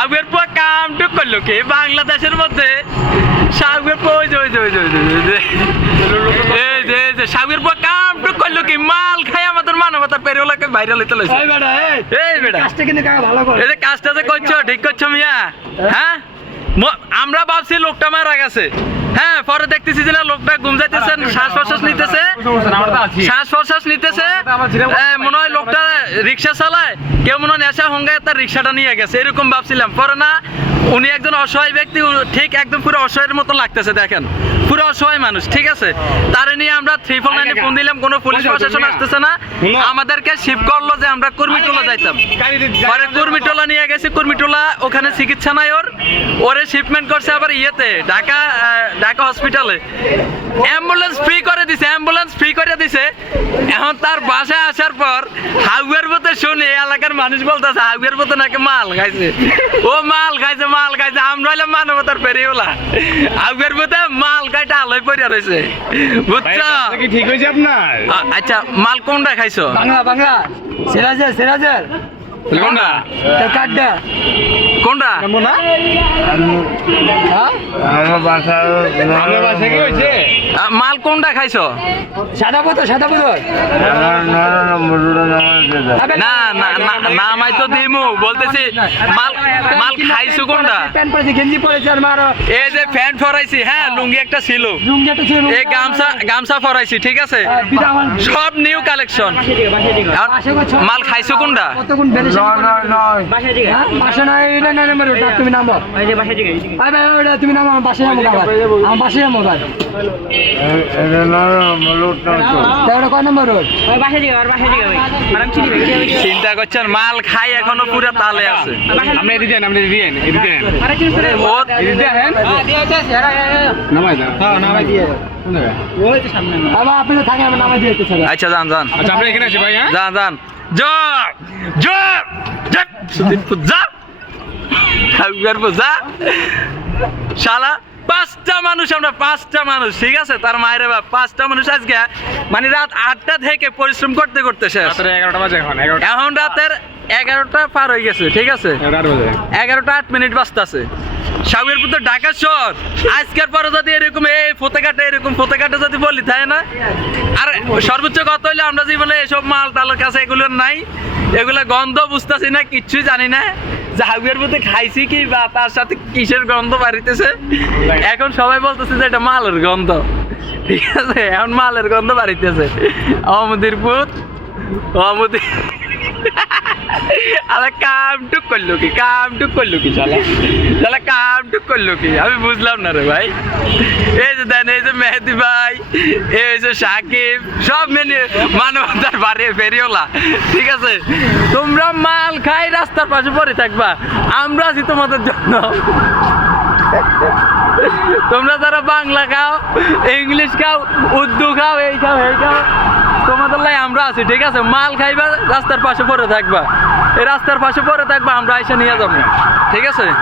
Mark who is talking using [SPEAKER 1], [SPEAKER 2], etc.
[SPEAKER 1] সাবের পর কাম টুক করল কি? বাংলাদেশের মধ্যে সাবের পর ওই যে ওই যে ওই যে এই যে এই যে সাবের পর কাম টুক করল কি? মাল খাই আমাদের মানবতার পেরিওলাকে ভাইরাল হইতে লাগছে
[SPEAKER 2] এই বেটা এই
[SPEAKER 1] বেটা।
[SPEAKER 2] কাজটা কিন্তু কাকা ভালো করে।
[SPEAKER 1] এই যে কাজটা যে করছ ঠিক করছ মিয়া? হ্যাঁ। ম- আমরা ভাবছি লোকটা মারা গেছে। হ্যাঁ পরে দেখতেছি যে না লোকটা ঘুম যাইতেছে শ্বাস প্রশ্বাস নিতেছে। শ্বাস প্রশ্বাস নিতেছে। মনে হয় লোকটা রিক্সা চালায় কেউ মনে হয় নেশা হঙ্গায় তার রিক্সাটা নিয়ে গেছে। এরকম ভাবছিলাম। পরে না উনি একজন অসহায় ব্যক্তি ঠিক একদম পুরো অসহায়ের মতো লাগতেছে দেখেন। পুরো অসহায় মানুষ ঠিক আছে? তারে নিয়ে আমরা থ্রি ফোর নাইনে ফোন দিলাম কোনো পুলিশ প্রশাসন আসতেছে না। আমাদেরকে শিফট করল যে আমরা কর্মীটোলা যাইতাম। পরে কুর্মিটোলা নিয়ে গেছি কুর্মিটোলা ওখানে চিকিৎসা নাই ওর। ওরে শিপমেন্ট করছে আবার ইয়েতে ঢাকা ঢাকা হসপিটালে অ্যাম্বুলেন্স ফ্রি করে দিছে অ্যাম্বুলেন্স ফ্রি করে দিছে। এখন তার বাসায় আসার পর হাউয়ের মতো শুনে এই এলাকার মানুষ বলতেছে আগের মতো নাকি মাল খাইছে। ও মাল খাইছে মাল খাইছে আমরা হইলাম মানবতার পেরিওলা আগের মতো মাল খাইতে আলোয় পড়িয়া রয়েছে বুঝছ?
[SPEAKER 3] কি ঠিক হয়েছে আপনার?
[SPEAKER 1] আচ্ছা মাল কোনটা খাইছো?
[SPEAKER 2] বাংলা বাংলা। সিরাজের সিরাজের।
[SPEAKER 1] কোনটা কোনটা
[SPEAKER 2] হ্যাঁ?
[SPEAKER 1] মাল কোনটা খাইছো?
[SPEAKER 2] সাদা বোতল সাদা আবে
[SPEAKER 1] না না না নামাই তো দিমু বলতেছি মাল মাল খাইছো কোনটা
[SPEAKER 2] প্যান্ট পরেছি গেঞ্জি পরেছি আর মারো।
[SPEAKER 1] এই যে প্যান্ট ফরাইছি হ্যাঁ লুঙ্গি একটা ছিল।
[SPEAKER 2] রুম যেটা ছিল
[SPEAKER 1] এই গামছা গামছা ফরাইছি ঠিক আছে? সব নিউ কালেকশন মাল খাইছো কোনটা
[SPEAKER 4] নয়
[SPEAKER 2] হ্যাঁ বাসা নয় এটা নয় নম্বর ওটা তুমি নামো। ভাই ভাই ওটা তুমি নামো আমার যাব আবার আমার যাব
[SPEAKER 1] চিন্তা করছেন মাল খাই এখনও পুরো তালে আছে।
[SPEAKER 3] আপনি এদিকে আপনি এদিকে এদিকে এদিকে নামাই দাও। হ্যাঁ নামাই দিয়ে।
[SPEAKER 2] হবে
[SPEAKER 1] আচ্ছা যান যান।
[SPEAKER 3] আচ্ছা আমরা এখানে আছি ভাই হ্যাঁ?
[SPEAKER 1] যান যান। সুদিন শালা পাঁচটা মানুষ আমরা পাঁচটা মানুষ ঠিক আছে? তার মায়ের বাপ পাঁচটা মানুষ আজকে মানে রাত আটটা থেকে পরিশ্রম করতে করতে শেষ।
[SPEAKER 3] এগারোটা বাজে এখন
[SPEAKER 1] এখন রাতের এগারোটা পার হয়ে গেছে ঠিক আছে?
[SPEAKER 3] এগারোটা আট
[SPEAKER 1] মিনিট বাজতেছে। সাউয়ের পুত্র ঢাকা শহর। আজকের পরে যদি এরকম এই ফোতেকাটে এরকম ফোতেকাটে যদি বলি তাই না? আর সর্বোচ্চ কত হইলে আমরা জীবনে এসব মাল টালের কাছে এগুলো নাই। এগুলো গন্ধ বুঝতেছি না কিচ্ছুই জানি না। জাহাবিয়ার মধ্যে খাইছি কি বা তার সাথে কিসের গন্ধ বাড়িতেছে? এখন সবাই বলতেছে যে এটা মালের গন্ধ। ঠিক আছে এখন মালের গন্ধ বাড়িতেছে। অমুদির পুত অমুদির আরে কাম টুক করল কি, কাম টুক করল কি শালা? শালা কাম টুক করল কি? আমি বুঝলাম না রে ভাই। এই যে দেন, এই যে মেহেদি ভাই, এই যে সাকিব, সব মেনে মানবতার বাড়ি ফেরিওলা ঠিক আছে? তোমরা মাল খাই রাস্তার পাশে পড়ে থাকবা। আমরা আছি তোমাদের জন্য। তোমরা যারা বাংলা খাও, ইংলিশ খাও, উর্দু খাও, এই খাও এই খাও, তোমাদের লাই আমরা আছি, ঠিক আছে? মাল খাইবা, রাস্তার পাশে পরে থাকবা। এই রাস্তার পাশে পরে থাকবা, আমরা এসে নিয়ে যাব। ঠিক আছে?